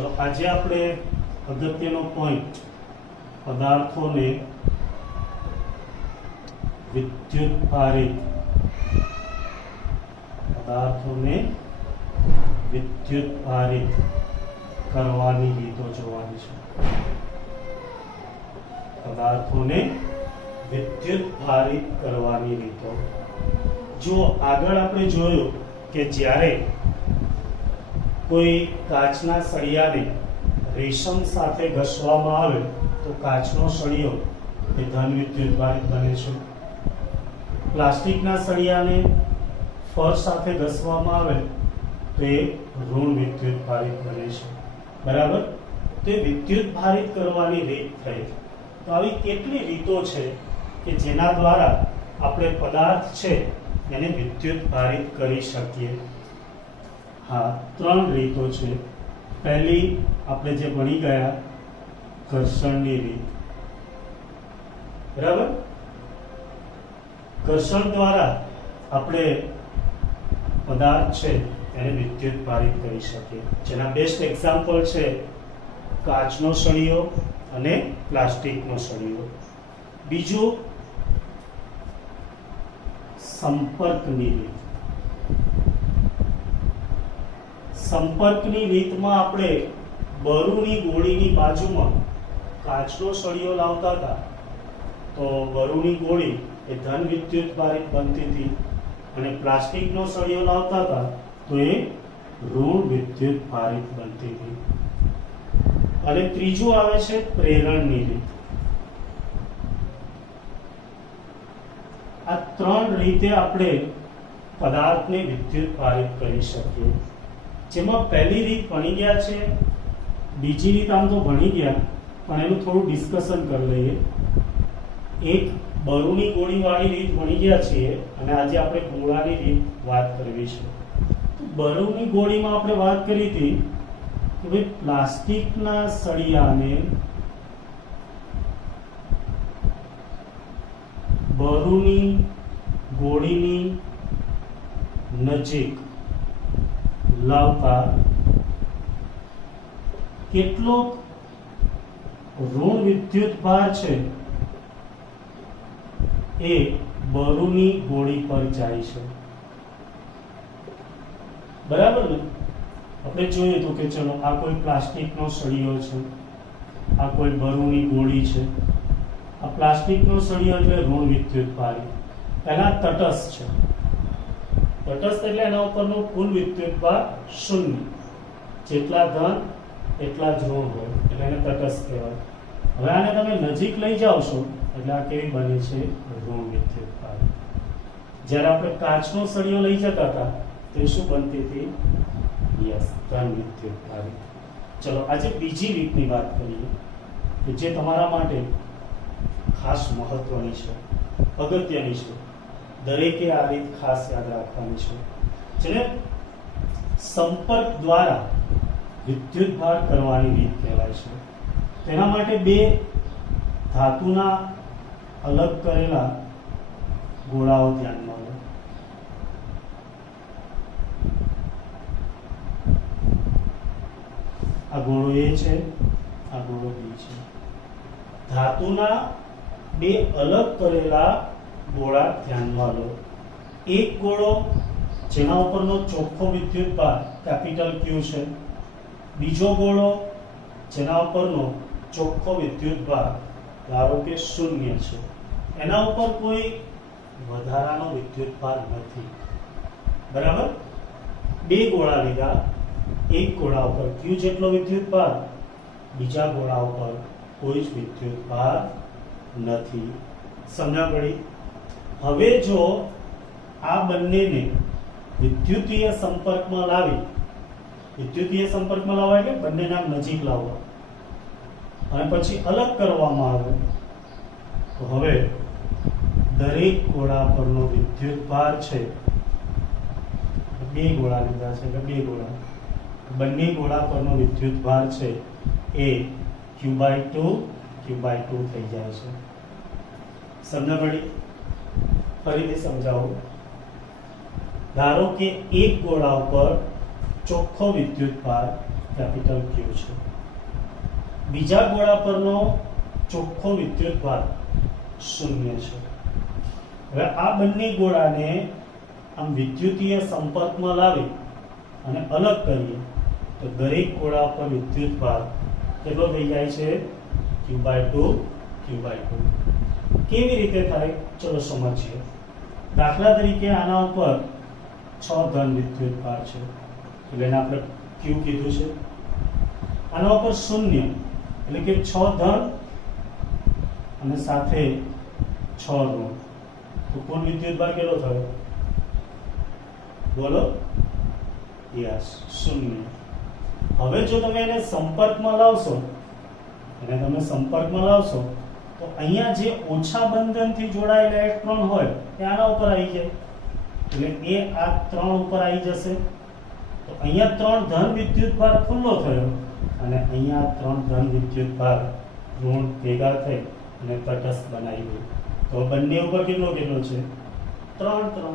चलो आज આપણે અગત્યનો પોઈન્ટ પદાર્થોને વિદ્યુત ભારિત કરવાની રીતો જોવાની છે। પદાર્થોને વિદ્યુત ભારિત કરવાની રીતો જો આગળ આપણે જોયું કે જ્યારે કોઈ કાચના સળિયાને રેશમ સાથે ઘસવામાં આવે તો કાચનો સળિયો એ ધન વિદ્યુત ભારિત બને છે। પ્લાસ્ટિકના સળિયાને ફર સાથે ઘસવામાં આવે તો એ ઋણ વિદ્યુત ભારિત બને છે। બરાબર, તો એ વિદ્યુત ભારિત કરવાની રીત થઈ। તો આવી કેટલી રીતો છે કે જેના દ્વારા આપણે પદાર્થ છે એને વિદ્યુત ભારિત કરી શકીએ। हाँ, 3 રીતો છે। પહેલી આપણે જે ભણી ગયા ઘર્ષણની રીત, બરાબર। ઘર્ષણ દ્વારા આપણે પદાર્થ છે એને વિદ્યુત ભારિત કરી શકીએ। જેના બેસ્ટ એક્ઝામ્પલ છે કાચનો સળિયો અને પ્લાસ્ટિકનો સળિયો। બીજું સંપર્કની રીત। સંપર્કની રીતમાં આપણે બરુની ગોળીની બાજુમાં કાચનો સળિયો લાવતા હતા તો બરુની ગોળી એ ધન વિદ્યુત ભારિત બનતી હતી અને પ્લાસ્ટિકનો સળિયો લાવતા હતા તો એ ઋણ વિદ્યુત ભારિત બનતી હતી। અને ત્રીજું આવે છે પ્રેરણની રીત। આ 3 રીતે આપણે પદાર્થને વિદ્યુત ભારિત કરી શકીએ। જેમાં પહેલી રીત ભણી ગયા છે, બીજી રીત આમ તો ભણી ગયા પણ એનું થોડું ડિસ્કશન કરી લઈએ। એક બરુની ગોળીવાળી રીત ભણી ગયા છીએ અને આજે આપણે ગોળાની રીત વાત કરવી છે। તો બરુની ગોળીમાં આપણે વાત કરી હતી કે ભાઈ પ્લાસ્ટિકના સળિયાને બરુની ગોળીની નજીક લાવતા કેટલો ઋણ વિદ્યુત ભાર છે એ બરુની ગોળી પર જાય છે। બરાબર ને? આપણે જોયું હતું કે ચલો આ કોઈ પ્લાસ્ટિકનો સળિયો છે, આ કોઈ બરુની ગોળી છે। આ પ્લાસ્ટિકનો સળિયો એટલે ઋણ વિદ્યુત ભારિત, પહેલા તટસ્થ છે। તટસ્થ એટલે એના ઉપરનો કુલ વિદ્યુત ભાર 0, જેટલા ધન એટલા જ ઋણ હોય એટલે એને તટસ્થ કહેવાય। હવે આને તમે નજીક લઈ જાઓ છો એટલે આ કેવી બને છે? ઋણ વિદ્યુત ભારિત। જ્યારે આપણે કાચનો સળિયો લઈ જતા હતા તો એ શું બનતી હતી? યસ, ધન વિદ્યુત ભારિત। ચલો આજે બીજી રીતની વાત કરીએ કે જે તમારા માટે ખાસ મહત્વની છે, અગત્યની છે। દરેકે આ રીત ખાસ યાદ રાખવાની છે, જેને સંપર્ક દ્વારા વિદ્યુત ભાર કરવાની રીત કહેવાય છે। તેના માટે 2 ધાતુના અલગ કરેલા ગોળાઓ ધ્યાનમાં લો। આ ગોળો A છે, આ ગોળો B છે। ધાતુના 2 અલગ કરેલા ગોળા ધ્યાનમાં લો। એક ગોળો જેના ઉપરનો ચોખ્ખો વિદ્યુત ભાર કેપિટલ Q છે, બીજો ગોળો જેના ઉપરનો ચોખ્ખો વિદ્યુત ભાર ધારો કે 0 છે, એના ઉપર કોઈ વધારાનો વિદ્યુત ભાર નથી। બરાબર, 2 ગોળા લીધા, એક ગોળા ઉપર Q જેટલો વિદ્યુત ભાર, બીજા ગોળા ઉપર કોઈ જ વિદ્યુત ભાર નથી। સમજણ પડી? હવે જો આ બંનેને વિદ્યુતીય સંપર્કમાં લાવી, વિદ્યુતીય સંપર્કમાં લાવવા એટલે બંનેના નજીક લાવવા અને પછી અલગ કરવામાં આવે તો હવે દરેક ગોળા પરનો વિદ્યુત ભાર છે, 2 ગોળા લીધા છે એટલે 2 ગોળા, બંને ગોળા પરનો વિદ્યુત ભાર છે એ Q/2 થઈ જાય છે। સમજ પડી? ફરીથી સમજાવું। ધારો કે એક ગોળા ઉપર ચોખ્ખો વિદ્યુત ભાર કેપિટલ ક્યુ છે. બીજા ગોળા પરનો ચોખ્ખો વિદ્યુતભાર શૂન્ય છે. હવે આ બંને ગોળાને આમ વિદ્યુતીય સંપર્કમાં લાવી અને અલગ કરીએ તો દરેક ગોળા પર વિદ્યુતભાર કેટલો થઈ જાય છે? Q/2 Q/2. કેવી રીતે થાય? ચલો સમજીએ. દાખલા તરીકે આના ઉપર 6 ધન વિદ્યુતભાર છે એટલે એને આપણે Q કીધું છે. આના ઉપર શૂન્ય એટલે કે 6 ધન અને સાથે 6 ઋણ, તો કુલ વિદ્યુતભાર કેટલો થયો? બોલો. યસ, શૂન્ય. હવે જો તમે એને સંપર્કમાં લાવશો તો અહીંયા જે ઓછા બંધનથી જોડાયેલા ઇલેક્ટ્રોન હોય એ આના ઉપર આવી જાય એટલે એ આ 3 ઉપર આવી જશે. તો અહીંયા 3 ધન વિદ્યુતભાર ખુલ્લો થયો અને અહીંયા 3 ધન વિદ્યુતભાર ઋણ ભેગા થઈ અને તટસ્થ બનાવી ગયું. તો બંને ઉપર કેટલો છે? 3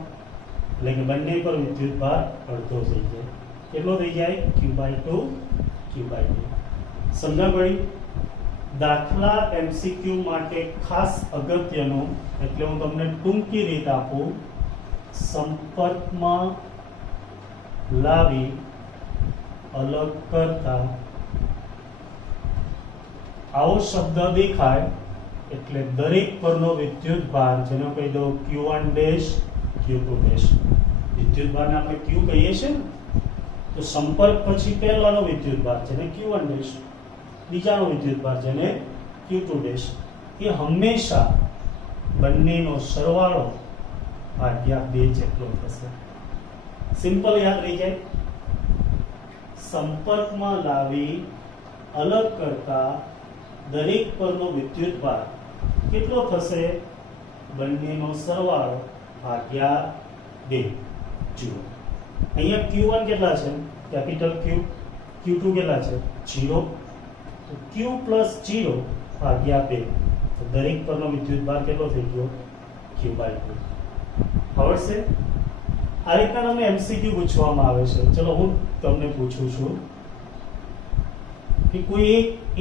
એટલે કે બંને પર વિદ્યુતભાર અડધો થઈ જાય. કેટલો થઈ જાય? Q/2 Q/2. સમજણ પડી? દાખલા MCQ માટે ખાસ અગત્યનું, એટલે હું તમને ટૂંકી રીત આપું. સંપર્કમાં લાવી અલગ કરતા આવો શબ્દ દેખાય એટલે દરેક પરનો વિદ્યુતભાર, જેનો કહી દો Q1 ડેશ Q2 ડેશ. વિદ્યુતભારને આપણે Q કહીએ છીએ ને, તો સંપર્ક પછી પહેલાનો વિદ્યુતભાર જેને Q1 ડેશ, બીજાનો વિદ્યુતભાર જેને Q2 ડેશ, એ હંમેશા બંનેનો સરવાળો ભાગ્યા 2 જેટલો થશે. સિમ્પલ યાદ રહી જાય. સંપર્કમાં લાવી અલગ કરતા દરેક પરનો વિદ્યુતભાર કેટલો થશે? બંનેનો સરવાળો ભાગ્યા 2. જુઓ અહીંયા Q1 કેટલા છે? Capital Q. Q2 કેટલા છે? 0. તો Q + 0 ભાગ્યા 2. તો દરેક પરનો વિદ્યુતભાર કેટલો થઈ ગયો? Q/2. આવડશે? આ રીતના તમને MCQ પૂછવામાં આવે છે. ચલો હું તમને પૂછું છું કે કોઈ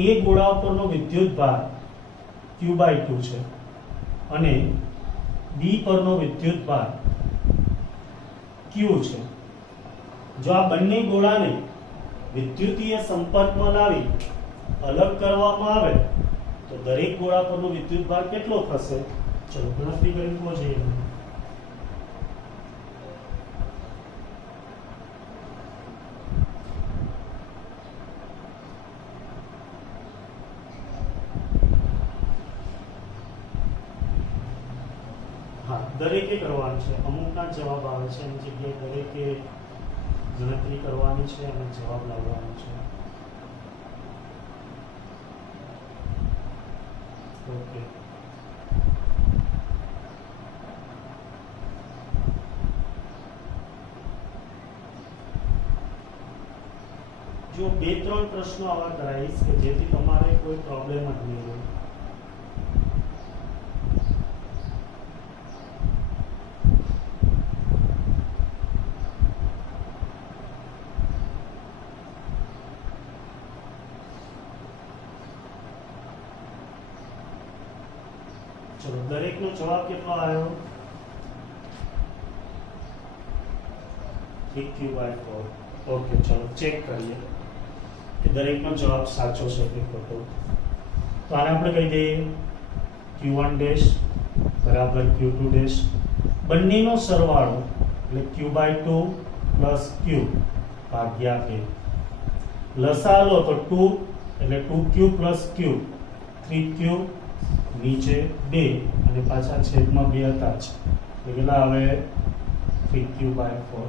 એક ગોળા પરનો વિદ્યુતભાર Q/2 છે અને B પરનો વિદ્યુતભાર Q છે. જો આ બંને ગોળાને વિદ્યુતીય સંપર્કમાં લાવી અલગ કરવામાં આવે તો દરેક ગોળા પરનો વિદ્યુતભાર કેટલો થશે? ચલો ગણતરી કરી જોઈએ. દરેકે કરવાનું છે. અમુકના જવાબ આવે છે એની જગ્યાએ દરેકે ગણતરી કરવાની છે અને જવાબ લાવવાનો છે. ઓકે, જો 2-3 પ્રશ્નો આવા કરાવીશ કે જેથી તમારે કોઈ પ્રોબ્લેમ જ નહીં હોય. ચલો દરેકનો જવાબ કેટલો આવ્યો? Q/4. ઓકે, ચલો ચેક કરીએ કે દરેકનો જવાબ સાચો છે કે ખોટો. તો આને આપણે કહી દઈએ Q1 ડેશ બરાબર Q2 ડેશ. બંનેનો સરવાળો એટલે Q/2 + Q ભાગ્યા 2. લસા લો તો 2 એટલે 2Q + Q, 3Q, નીચે 2 અને પાછા છેદમાં 2 હતા જ એટલે કેટલા આવે? 3Q/4.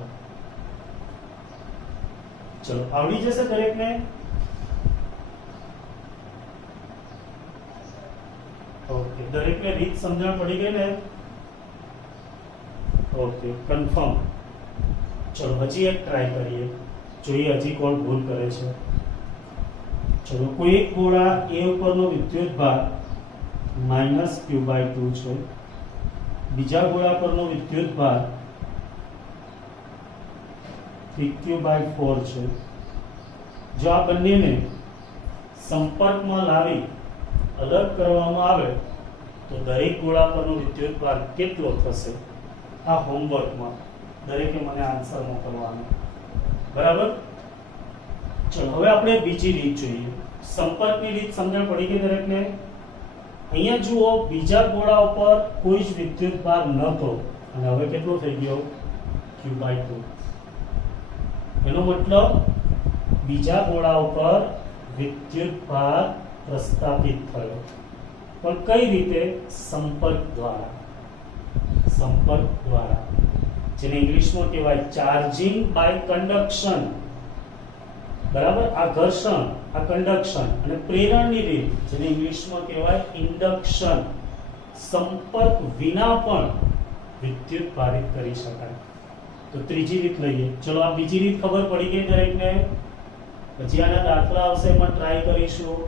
ચલો આવડી જશે દરેકને? ઓકે, દરેકને રીત સમજણ પડી ગઈ ને? Okay, confirm. ચલો હજી એક ટ્રાય કરીએ, જોઈએ હજી કોણ ભૂલ કરે છે. ચલો કોઈ એક ગોળા A ઉપરનો વિદ્યુતભાર -Q/2 છે. બીજા ગોળા પરનો વિદ્યુતભાર 3Q/4 છે જો આ બંનેને સંપર્કમાં લાવી અલગ કરવામાં આવે તો દરેક ગોળા પરનો વિદ્યુતભાર કેટલો થશે? આ હોમવર્કમાં દરેકે મને આન્સર મોકલવાનો. બરાબર? ચલો હવે આપણે બીજી રીત જોઈએ. સંપર્કની રીત સમજણ પડી ગઈ દરેકને? અહીંયા જુઓ, બીજા ગોળા ઉપર કોઈ જ વિદ્યુતભાર નહોતો અને હવે કેટલો થઈ ગયો? q/2. એનો મતલબ બીજા ગોળા ઉપર વિદ્યુતભાર પ્રસ્થાપિત થયો, પણ કઈ રીતે? સંપર્ક દ્વારા. સંપર્ક દ્વારા, જેને ઇંગ્લિશમાં કહેવાય ચાર્જિંગ બાય કન્ડક્શન. બરાબર? આ ઘર્ષણ, આ કન્ડક્શન, અને પ્રેરણની રીત જેને ઇંગ્લિશમાં કહેવાય ઇન્ડક્શન. સંપર્ક વિના પણ વિદ્યુત ભારિત કરી શકાય. તો ત્રીજી રીત લઈએ. ચલો આ બીજી રીત ખબર પડી ગઈ દરેકને? પછી આના દાખલા આવશે, એમાં ટ્રાય કરીશું.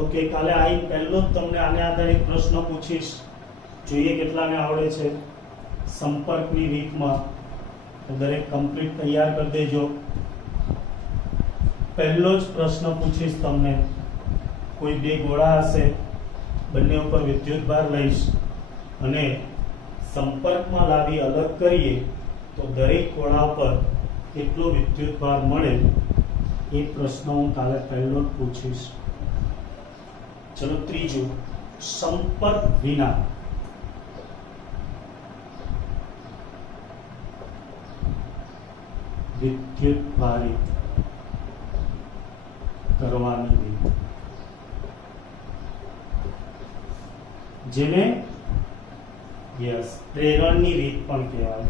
ઓકે, કાલે આઈ પહેલો જ તમને આને આધારિત પ્રશ્ન પૂછીશ, જોઈએ કેટલાને આવડે છે સંપર્કની રીતમાં. તો દરેક કમ્પ્લીટ તૈયાર કરી દેજો. પહેલો જ પ્રશ્ન પૂછીશ તમને. કોઈ બે ગોળા હશે, બંને ઉપર વિદ્યુતભાર લઈશ અને સંપર્કમાં લાવી અલગ કરીએ તો દરેક ગોળા પર કેટલો વિદ્યુતભાર મળે, એ પ્રશ્ન હું કાલે પહેલો જ પૂછીશ. ચલો ત્રીજું, સંપર્ક વિના. વિદ્યુત ભારિત કરવાની રીત, જેને પ્રેરણની રીત પણ કહેવાય,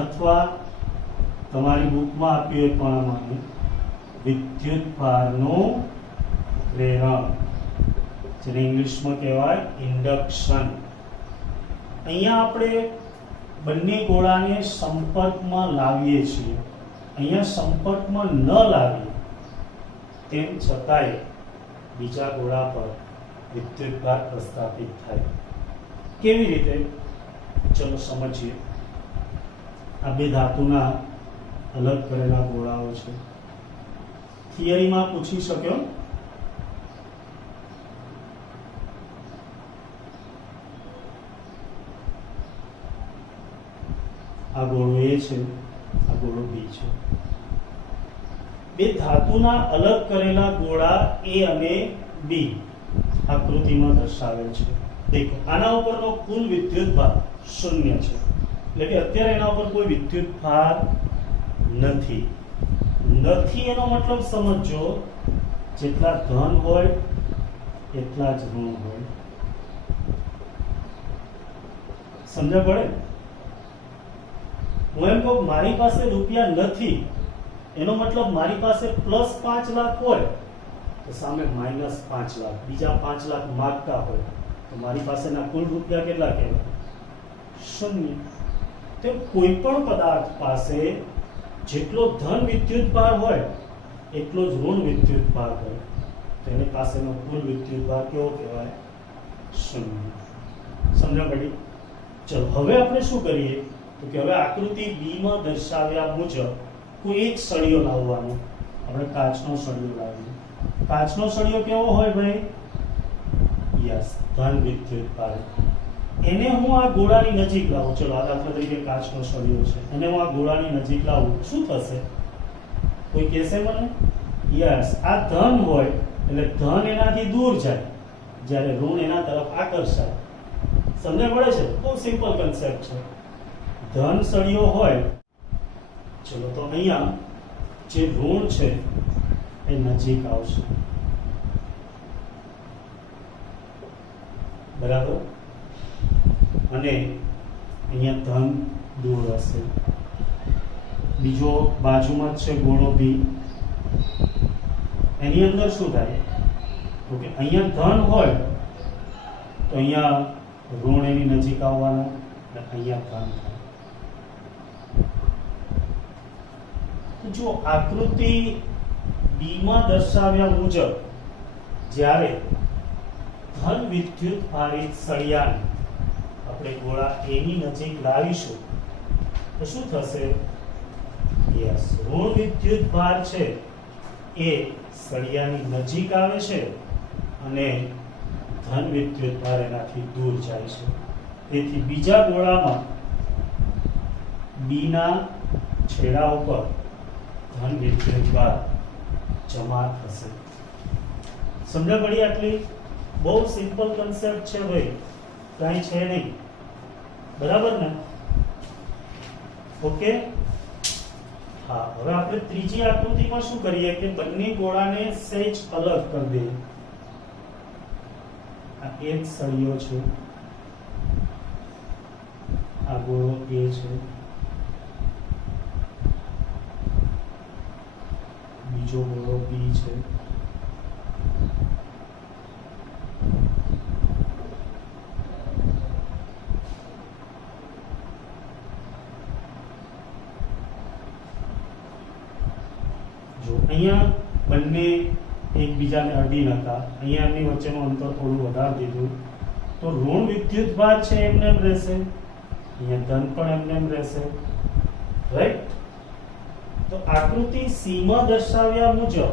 અથવા તમારી બુકમાં આપ્યું એ પ્રમાણે વિદ્યુતભારનું પ્રેરણ, જેને ઇંગ્લિશમાં કહેવાય ઇન્ડક્શન. અહીંયા આપણે બંને ગોળાને સંપર્કમાં લાવીએ છીએ. અહીંયા સંપર્કમાં ન લાવીએ તેમ છતાંય બીજા ગોળા પર વિદ્યુતભાર પ્રસ્થાપિત થાય. કેવી રીતે? ચલો સમજીએ. આ બે ધાતુના અલગ કરેલા ગોળાઓ છે. થિયરીમાં પૂછી શક્યો. આ ગોળો A છે, આ ગોળો B છે. બે ધાતુના અલગ કરેલા ગોળા A અને B આકૃતિમાં દર્શાવેલ છે. દેખો, આના ઉપરનો કુલ વિદ્યુતભાર 0 છે, એટલે કે અત્યારે એના ઉપર કોઈ વિદ્યુતભાર નથી. એનો મતલબ સમજો, જેટલા ધન હોય એટલા જ ઋણ હોય. સમજણ પડે? હું એમ કહું મારી પાસે રૂપિયા નથી, એનો મતલબ મારી પાસે +5 લાખ હોય તો સામે -5 લાખ, બીજા 5 લાખ માંગતા હોય તો મારી પાસેના કુલ રૂપિયા કેટલા કહેવાય? 0. તો કોઈ પણ પદાર્થ પાસે જેટલો ધન વિદ્યુતભાર હોય એટલો જ ઋણ વિદ્યુતભાર હોય, તેની પાસેનો કુલ વિદ્યુતભાર કેવો કહેવાય? 0. સમજણ પડી? ચલો હવે આપણે શું કરીએ તો કે હવે આકૃતિ B માં દર્શાવ્યા મુજબ કોઈ એક સળિયો લાવવાનો. આપણે કાચનો સળિયો લાવીએ. કાચનો સળિયો કેવો હોય ભાઈ? ધન વિદ્યુતભાર. એને હું આ ગોળાની નજીક લાવું. ચલો આ દાખલા તરીકે કાચનો સળિયો છે, એને હું આ ગોળાની નજીક લાવું, શું થશે? કોઈ કહેશે મને? આ ધન હોય એટલે ધન એનાથી દૂર જાય, જ્યારે ઋણ એના તરફ આકર્ષાય. સમજણ પડે છે? બહુ સિમ્પલ કન્સેપ્ટ છે. ધન સળિયો હોય, ચલો તો અહીંયા જે ઋણ છે એ નજીક આવશે. બરાબર? અને અહીંયા ધન દૂર હશે. બીજો બાજુમાં જ છે ગોળો B, એની અંદર શું થાય? તો કે અહીંયા ધન હોય તો અહીંયા ઋણ એની નજીક આવવાના, અને અહીંયા ધન થાય. જો આકૃતિ B માં દર્શાવ્યા મુજબ જ્યારે ધન વિદ્યુત ભારિત સળિયાને આપણે ગોળા A ની નજીક લાવીશું તો શું થશે? યસ, ઋણ વિદ્યુત ભાર છે એ સળિયાની નજીક આવે છે અને ધન વિદ્યુત ભાર એનાથી દૂર જાય છે. તેથી બીજા ગોળામાં બી ના છેડા ઉપર ધન વિદ્યુત ભાર જમા થશે. સમજ પડી? આટલી બહુ સિમ્પલ કન્સેપ્ટ છે ભાઈ, કાંઈ છે નહીં. બરાબર ને? ઓકે. હા, હવે આપણે ત્રીજી આકૃતિમાં શું કરીએ કે બંને ગોળાને સહેજ અલગ કરી દઈએ. આ એક સળિયો છે, આ ગોળો A છે, બીજો ગોળો B છે, જો અહીંયા બંને એકબીજાને અડી નતા, અહીંયા એમની વચ્ચેનું અંતર થોડું વધારી દીધું તો ઋણ વિદ્યુત ભાર છે એમને એમ રહેશે, અહીંયા ધન પણ એમને એમ રહેશે. રાઈટ? તો આકૃતિ C માં દર્શાવ્યા મુજબ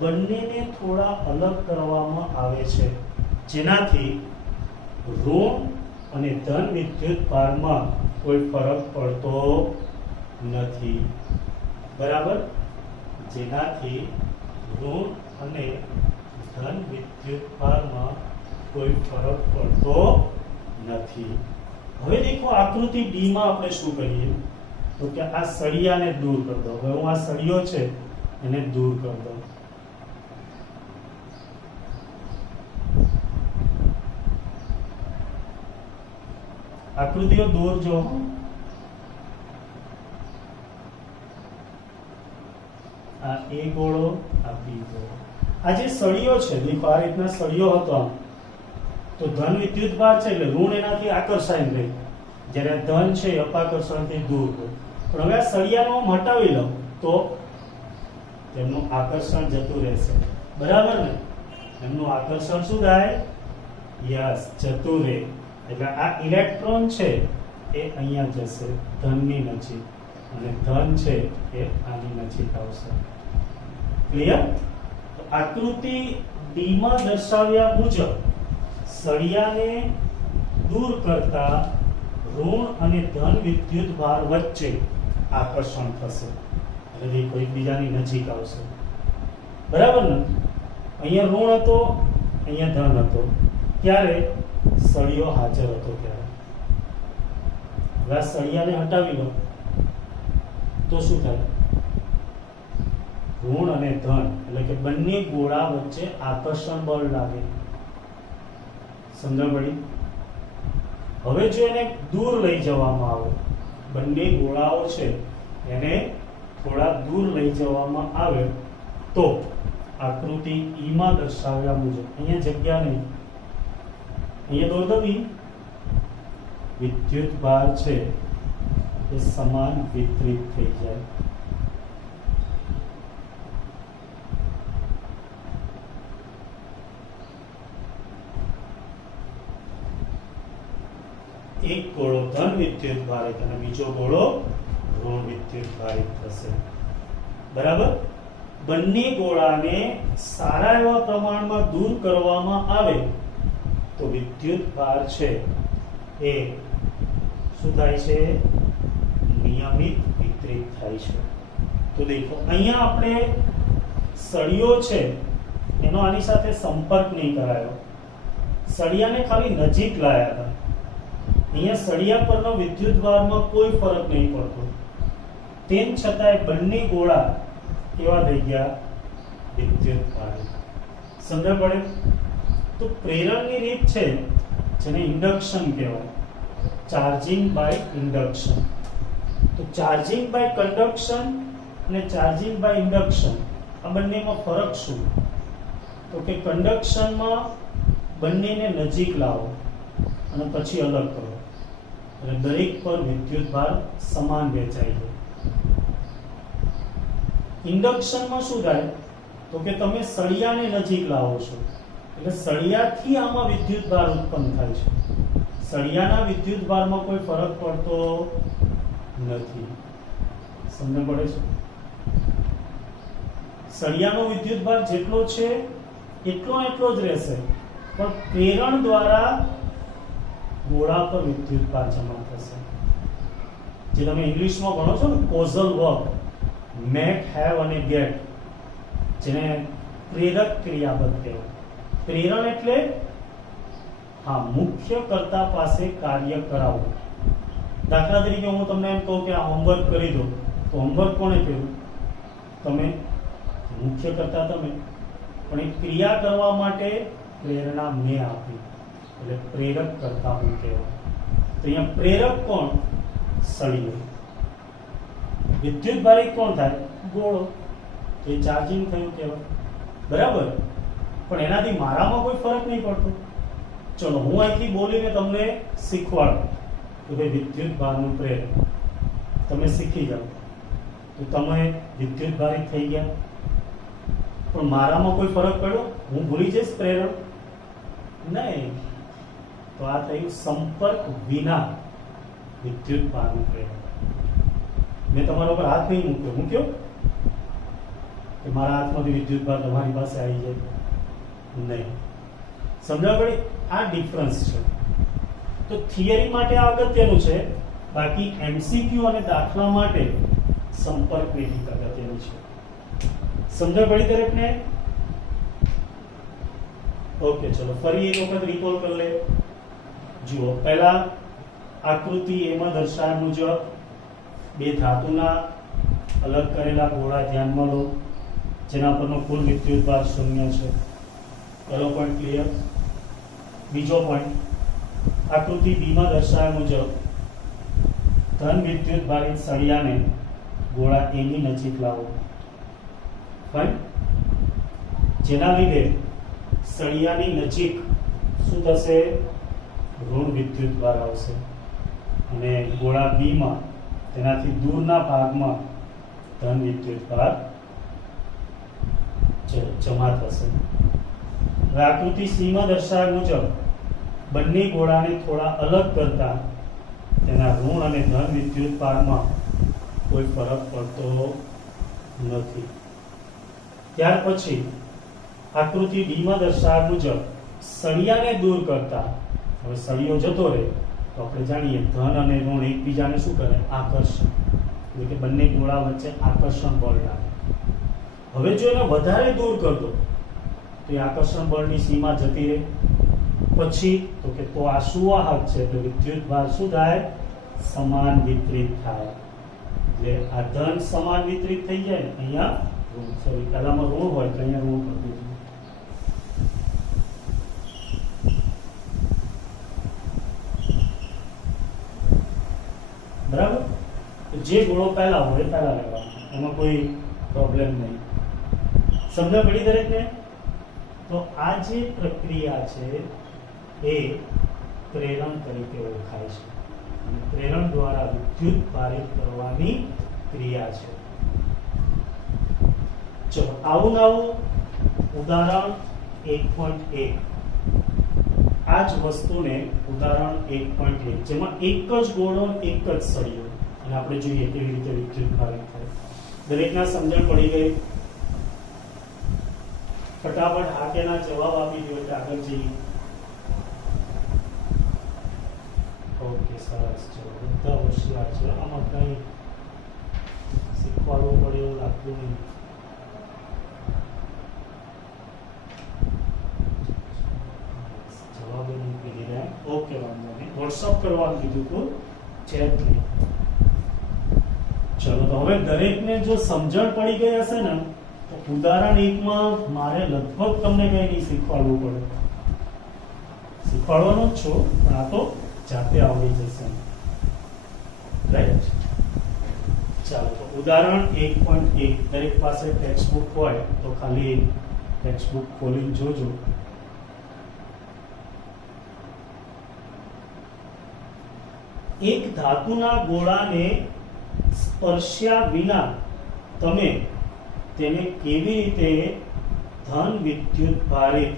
બંનેને થોડા અલગ કરવામાં આવે છે, જેનાથી ઋણ અને ધન વિદ્યુત ભારમાં કોઈ ફરક પડતો નથી. બરાબર? જેનાથી ઋણ અને ધન વિદ્યુત ભારમાં કોઈ ફરક પડતો નથી. હવે દેખો આકૃતિ D માં આપણે શું કરીએ તો કે આ સળિયાને દૂર કરી દો. હવે હું આ સળિયો છે એને દૂર કરી દઉં. આકૃતિઓ દોરજો. આ A ગોળો, આ B ગોળો. આ જે સળિયો છે દેખો આ રીતના સળિયો હતો આમ, તો ધન વિદ્યુત ભાર છે એટલે ઋણ એનાથી આકર્ષાય રહે, જ્યારે ધન છે અપાકર્ષણથી દૂર હોય. પણ હવે આ સળિયાનો હું હટાવી લઉં તો તેમનું આકર્ષણ જતું રહેશે. બરાબર ને? એમનું આકર્ષણ શું થાય? યસ, જતું રહે. એટલે આ ઇલેક્ટ્રોન છે એ અહીંયા જશે ધનની નજીક અને ધન છે એ આની નજીક આવશે. ક્લિયર? તો આકૃતિ D માં દર્શાવ્યા મુજબ સળિયાને દૂર કરતા ઋણ અને ધન વિદ્યુત ભાર વચ્ચે આકર્ષણ થશે, એટલે કોઈ એકબીજાની નજીક આવશે. બરાબર ને? અહીંયા ઋણ હતો, અહીંયા ધન હતો. ક્યારે? સળિયો હાજર હતો ત્યારે. હવે આ સળિયાને હટાવી લો તો શું થાય? ઋણ અને ધન એટલે કે બંને ગોળા વચ્ચે આકર્ષણ બળ લાગે. સમજણ પડી? હવે જો એને દૂર લઈ જવામાં આવે, બંને ગોળાઓ છે એને થોડા દૂર લઈ જવામાં આવે તો આકૃતિ E માં દર્શાવ્યા મુજબ, અહીંયા જગ્યા નહીં, અહીંયા દોર દો, વિદ્યુત ભાર છે એ સમાન વિતરિત થઈ જાય. એક ગોળો ધન વિદ્યુત ભારિત અને બીજો ગોળો ઋણ વિદ્યુત ભારિત થશે. બરાબર? બંને ગોળાને સારા એવા પ્રમાણમાં દૂર કરવામાં આવે તો વિદ્યુત ભાર છે એ શું થાય છે? નિયમિત વિતરિત થાય છે. તો દેખો અહીંયા આપણે સળિયો છે એનો આની સાથે સંપર્ક નહીં કરાયો, સળિયાને ખાલી નજીક લાયા હતા. અહીંયા સળિયા પરનો વિદ્યુત ભારમાં કોઈ ફરક નહીં પડતો, તેમ છતાંય બંને ગોળા કેવા થઈ ગયા? વિદ્યુત ભારિત. સમજ પડે? તો પ્રેરણની રીત છે જેને ઇન્ડક્શન કહેવાય, ચાર્જિંગ બાય ઇન્ડક્શન. તો ચાર્જિંગ બાય કન્ડક્શન અને ચાર્જિંગ બાય ઇન્ડક્શન આ બંનેમાં ફરક શું? તો કે કન્ડક્શનમાં બંનેને નજીક લાવો અને પછી અલગ કરો અને દરેક પર વિદ્યુત ભાર સમાન વહેંચાય છે. ઇન્ડક્શનમાં શું થાય? તો કે તમે સળિયાને નજીક લાવો છો એટલે સળિયાથી આમાં વિદ્યુત ભાર ઉત્પન્ન થાય છે. સળિયાના વિદ્યુત ભારમાં કોઈ ફરક પડતો નથી. સમજ પડે છે? સળિયાનો વિદ્યુતભાર જેટલો છે એટલો જ રહેશે, પણ પ્રેરણ દ્વારા ગોળા પર વિદ્યુતભાર જમા થશે. જે તમે ઇંગ્લિશમાં ભણો છો ને, કોઝલ વર્ક, મેક, હેવ અને ગેટ, જેને પ્રેરક ક્રિયાપદ કહેવાય. પ્રેરણ એટલે મુખ્ય કર્તા પાસે કાર્ય કરાવવું. દાખલા તરીકે હું તમને એમ કહું કે આ હોમવર્ક કરી દો, તો હોમવર્ક કોણે કર્યું? તમે. મુખ્ય કર્તા તમે. પણ એ ક્રિયા કરવા માટે પ્રેરણા મેં આપી, એટલે પ્રેરક કર્તા હું કહેવાય. તો અહીંયા પ્રેરક કોણ? સળિયો. વિદ્યુતભારિત કોણ થાય? ગોળો. તો એ ચાર્જિંગ થયું કહેવાય. બરાબર? પણ એનાથી મારામાં કોઈ ફરક નહીં પડતો. ચલો હું અહીંથી બોલીને તમને શીખવાડું કે ભાઈ વિદ્યુતભારનું પ્રેરક, તમે શીખી જાઓ તો તમે વિદ્યુતભારિત થઈ ગયા. પણ મારામાં કોઈ ફરક પડ્યો? હું ભૂલી જઈશ પ્રેરણ? નહીં. તો આ થયું સંપર્ક વિના વિદ્યુતભારનું પ્રેરક. મેં તમારા પર હાથ નહીં મૂક્યો કે મારા હાથમાંથી વિદ્યુતભાર તમારી પાસે આવી જાય? નહીં. સમજવા પડે? આ ડિફરન્સ છે. તો થિયરી માટે આ અગત્યનું છે, બાકી એમસીક્યુ અને દાખલા માટે સંપર્ક વિધિ અગત્યની છે. સમજણ પડી દરેકને? ઓકે, ચલો ફરી એક વખત રિકોલ કરી લે. જુઓ, પહેલા આકૃતિ એમાં દર્શાવ્યા મુજબ બે ધાતુના અલગ કરેલા ગોળા ધ્યાનમાં લો, જેના પરનો કુલ વિદ્યુતભાર 0 છે. પહેલો પોઈન્ટ ક્લિયર. બીજો પોઈન્ટ, આકૃતિ બી માં દર્શાવ્યા મુજબ ધન વિદ્યુતભારિત સળિયાને ગોળા એ ની નજીક લાવો. ફાઇન. જેના લીધે સળિયાની નજીક શું થશે? ઋણ વિદ્યુતભાર આવશે, અને ગોળા બી માં તેનાથી દૂરના ભાગમાં ધન વિદ્યુતભાર જમા થશે. હવે આકૃતિ સી માં દર્શાવ્યા મુજબ બંને ગોળાને થોડા અલગ કરતા તેના ઋણ અને ધન વિદ્યુતભારમાં કોઈ ફરક પડતો નથી. ત્યાર પછી આકૃતિ ડી માં દર્શાવ્યા મુજબ સળિયાને દૂર કરતા, હવે સળિયો જતો રહે તો આપણે જાણીએ ધન અને ઋણ એકબીજાને શું કરે? આકર્ષણ. એટલે કે બંને ગોળા વચ્ચે આકર્ષણ બળ લાગે. હવે જો એને વધારે દૂર કરતો તો એ આકર્ષણ બળની સીમા જતી રહે. પછી તો કે તો આ સુવાહક છે, તો વિદ્યુતભાર શું થાય? સમાન વિતરિત થાય. એટલે આ ધન સમાન વિતરિત થઈ જાય ને, અહીંયા ઋણ, સોરી પહેલામાં ઋણ હોય તો અહીંયા ઋણ કરી દેજો. બરાબર? જે ગોળો પહેલા હોય પહેલા લેવાનો, એમાં કોઈ પ્રોબ્લેમ નહીં. સમજ પડી દરેકને? તો આ જે પ્રક્રિયા છે એ પ્રેરણ તરીકે ઓળખાય છે. અને પ્રેરણ દ્વારા વિદ્યુત પારિત કરવાની ક્રિયા છે. ચલો આવું ઉદાહરણ 1.1. આ જ વસ્તુને ઉદાહરણ 1.1 જેમાં એક જ ગોળો એક જ સળિયો, અને આપણે જોઈએ કેવી રીતે વિદ્યુત પારિત થાય. દરેકના સમજણ પડી ગઈ? ફટાફટ હા કે ના જવાબ આપી દો એટલે આગળ જઈએ. ઓકે, સરસ. ચલો બધા હોશિયાર છે, આમાં કઈ શીખવાડવું પડે એવું લાગતું નહીં. જવાબ મૂકી દીધા. ઓકે, વાંધો નહીં. વોટ્સઅપ કરવાનું કીધું હતું, ચેટ નહીં. ચલો તો હવે દરેકને જો સમજણ પડી ગઈ હશે ને, તો ઉદાહરણ 1 માં મારે લગભગ તમને કઈ નહીં શીખવાડવું પડે. શીખવાડવાનો જ છો, પણ આ તો જાતે આવડી જશે. રાઈટ? ચાલો તો ઉદાહરણ 1.1. દરેક પાસે ટેક્સ્ટ બુક હોય તો ખાલી ટેક્સ્ટ બુક ખોલીને જોજો. એક ધાતુના ગોળાને સ્પર્શ્યા વિના તમે તેને કેવી રીતે ધન વિદ્યુત ભારિત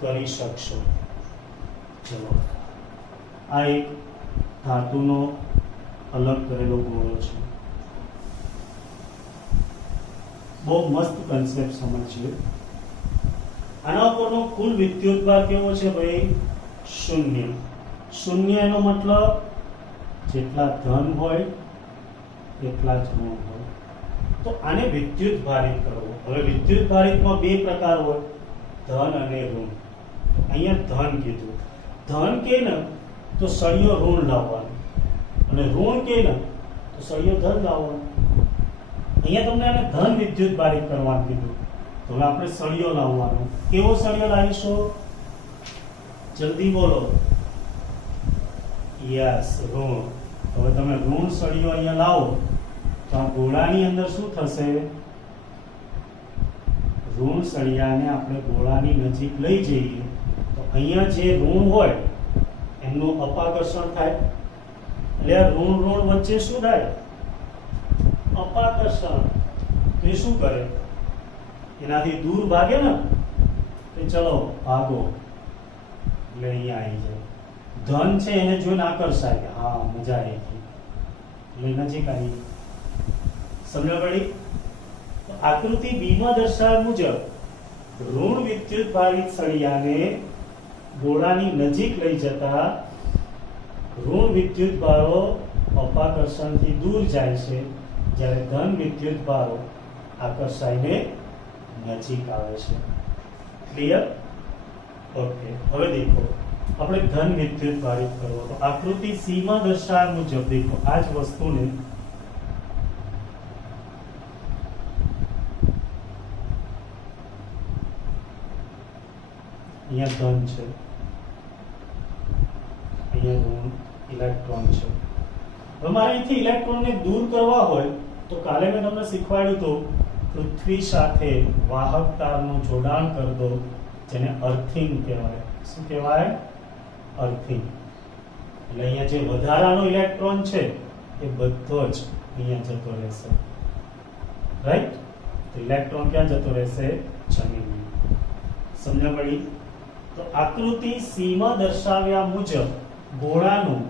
કરી શકશો? ચલો, આ એક ધાતુનો અલગ કરેલો ગોળો છે. બહુ મસ્ત કન્સેપ્ટ સમજીએ. આના ઉપરનો કુલ વિદ્યુતભાર કેવો છે ભાઈ? શૂન્ય. શૂન્ય એનો મતલબ જેટલા ધન હોય એટલા જ ઋણ હોય. તો આને વિદ્યુત ભારિત કરવો. હવે વિદ્યુત ભારિતમાં બે પ્રકાર હોય, ધન અને ઋણ. અહીંયા ધન કીધું. ધન કે ને તો સળિયો ઋણ લાવવાનો, અને ઋણ કે ને તો સળિયો ધન લાવવાનો. અહીંયા તમને આને ધન વિદ્યુત ભારિત કરવાનું કીધું, તો હવે આપણે સળિયો લાવવાનો. કેવો સળિયો લાવીશું? જલ્દી બોલો. યસ, ઋણ. હવે તમે ઋણ સળિયો અહીંયા લાવો તો આ ગોળાની અંદર શું થશે? ઋણ સળિયાને આપણે ગોળાની નજીક લઈ જઈએ તો અહીંયા જે ઋણ હોય એમનું અપાકર્ષણ થાય. એટલે આ ઋણ ઋણ વચ્ચે શું થાય? અપાકર્ષણ. તો એ શું કરે? એનાથી દૂર ભાગે ને, તો ચલો ભાગો, એટલે અહીંયા આવી જાય. ધન છે એને જોઈને આકર્ષાય કે હા મજા આવી ગઈ, એટલે નજીક આવી. સમજ પડી? તો આકૃતિ બી માં દર્શાવ્યા મુજબ ઋણ વિદ્યુત ભારિત સળિયાને ગોળાની નજીક લઈ જતા ઋણ વિદ્યુત ભારો અપાકર્ષણથી દૂર જાય છે, જ્યારે ધન વિદ્યુત ભારો આકર્ષાઈને નજીક આવે છે. ક્લિયર? ઓકે. હવે દેખો, આપણે ધન વિદ્યુત ભારિત કરવો તો આકૃતિ સી માં દર્શાવ્યા મુજબ દેખો આ જ વસ્તુને અહીંયા ધન છે, અહીંયા ઋણ ઇલેક્ટ્રોન છે. હવે મારે અહીંથી ઇલેક્ટ્રોનને દૂર કરવા હોય તો કાલે મેં તમને શીખવાડ્યું હતું, પૃથ્વી સાથે વાહક તારનું જોડાણ કરી દો, જેને અર્થિંગ કહેવાય. શું કહેવાય? અર્થિંગ. એટલે અહીંયા જે વધારાનો ઇલેક્ટ્રોન છે એ બધો જ અહીંયા જતો રહેશે. રાઈટ? તો ઇલેક્ટ્રોન ક્યાં જતો રહેશે? જમીનમાં. સમજ પડી? તો આકૃતિ સી માં દર્શાવ્યા મુજબ ગોળાનું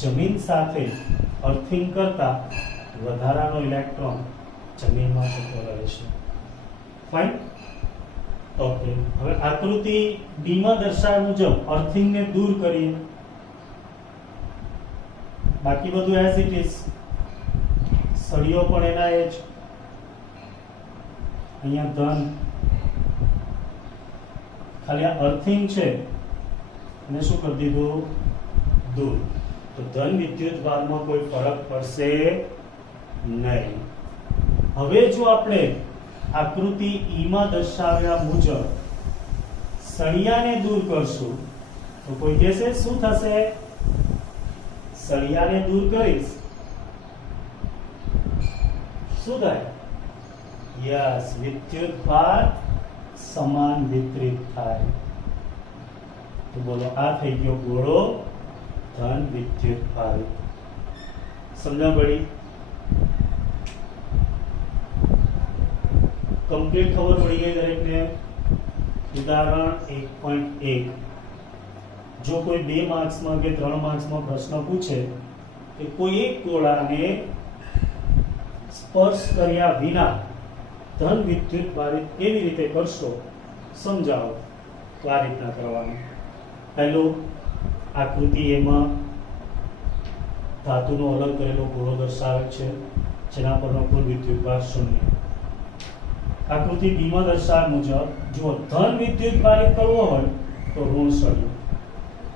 જમીન સાથે અર્થિંગ કરતા વધારાનો ઇલેક્ટ્રોન જમીનમાં જતો રહેશે. ફાઇન? ઓકે. હવે આકૃતિ ડી માં દર્શાવ્યા મુજબ અર્થિંગને દૂર કરીએ. બાકી બધું એઝ ઇટ ઇઝ. સળિયો પણ એના એ જ. અહીંયા ધન, ખાલી આ અર્થિંગ છે અને શું કરી દીધું? દૂર. તો ધન વિદ્યુત ભારમાં કોઈ ફરક પડશે નહીં. હવે જો આપણે આકૃતિ ઈ માં દર્શાવ્યા મુજબ સળિયાને દૂર કરશું તો કોઈ કહેશે શું થશે? સળિયાને દૂર કરીશ શું થાય? યસ, વિદ્યુત ભાર સમાન વિતરિત થાય. તો બોલો, આ થઈ ગયો ગોળો ધન વિદ્યુત ભારિત. સમજણ પડી? કમ્પ્લીટ ખબર પડી ગઈ દરેકને? ઉદાહરણ 1.1. જો કોઈ 2 માર્ક્સમાં કે 3 માર્ક્સમાં પ્રશ્ન પૂછે કે કોઈ એક ગોળાને સ્પર્શ કર્યા વિના ધન વિદ્યુત ભારિત કેવી રીતે કરશો સમજાવો, તો આ રીતના કરવાનું. પહેલું, આકૃતિ એમાં ધાતુનો અલગ કરેલો ગોળો દર્શાવે છે જેના પરનો કુલ વિદ્યુતભાર 0. આકૃતિ બી માં દર્શાવ્યા મુજબ જો ધન વિદ્યુત ભારિત કરવો હોય તો ઋણ સળિયો.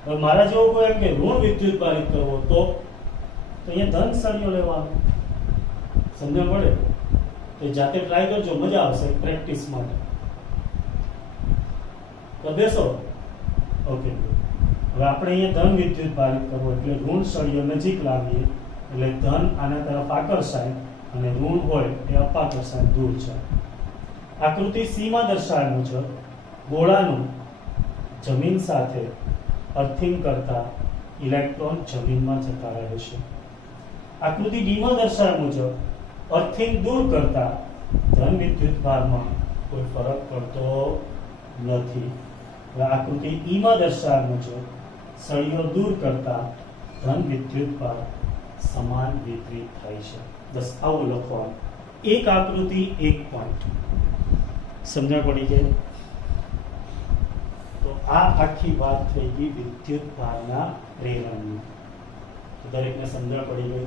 હવે મારા જેવો કોઈ એમ કે ઋણ વિદ્યુત ભારિત કરવો તો અહીંયા ધન સળિયો લેવાનો. સમજણ પડે? તો જાતે ટ્રાય કરજો, મજા આવશે પ્રેક્ટિસ માટે. તો બેસો. ઓકે. હવે આપણે અહીંયા ધન વિદ્યુત ભારિત કરવો એટલે ઋણ સળિયો નજીક લાવીએ એટલે ધન આના તરફ આકર્ષાય અને ઋણ હોય એ અપાકર્ષાય દૂર છે. આકૃતિ સી માં દર્શાવ્યા મુજબ ગોળાનું જમીન સાથે અર્થિંગ કરતા ઇલેક્ટ્રોન જમીનમાં જતા રહે છે. આકૃતિ ડી માં દર્શાવ્યા મુજબ અર્થિંગ દૂર કરતા ધન વિદ્યુત ભારમાં કોઈ ફરક પડતો નથી. આકૃતિ ઈ માં દર્શાવ્યા મુજબ સળિયો દૂર કરતા ધન વિદ્યુત ભાર સમાન વિતરિત થાય છે. બસ આવું લખવાનું. એક આકૃતિ એક પોઈન્ટ. સમજણ પડી ગઈ? તો આ આખી વાત થઈ ગઈ વિદ્યુત ભારના પ્રેરણની. તો દરેકને સમજણ પડી ગઈ?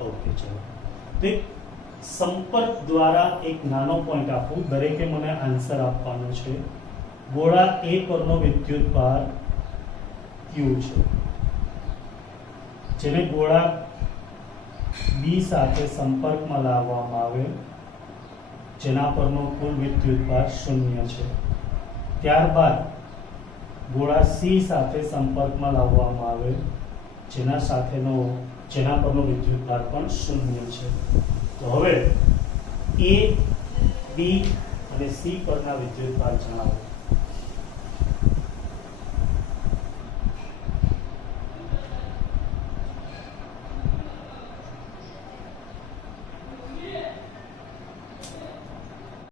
ઓકે, ચલો. તો સંપર્ક દ્વારા એક નાનો પોઈન્ટ આપું, દરેકે મને આન્સર આપવાનો છે. ગોળા A પરનો વિદ્યુત ભાર Q છે, જેને ગોળા B સાથે સંપર્કમાં લાવવામાં આવે, જેના પરનો કુલ વિદ્યુત ભાર 0 છે. ત્યારબાદ ગોળા C સાથે સંપર્કમાં લાવવામાં આવે, જેના પરનો વિદ્યુત ભાર પણ 0 છે. તો હવે A, B અને C પરના વિદ્યુત ભાર જણાવો.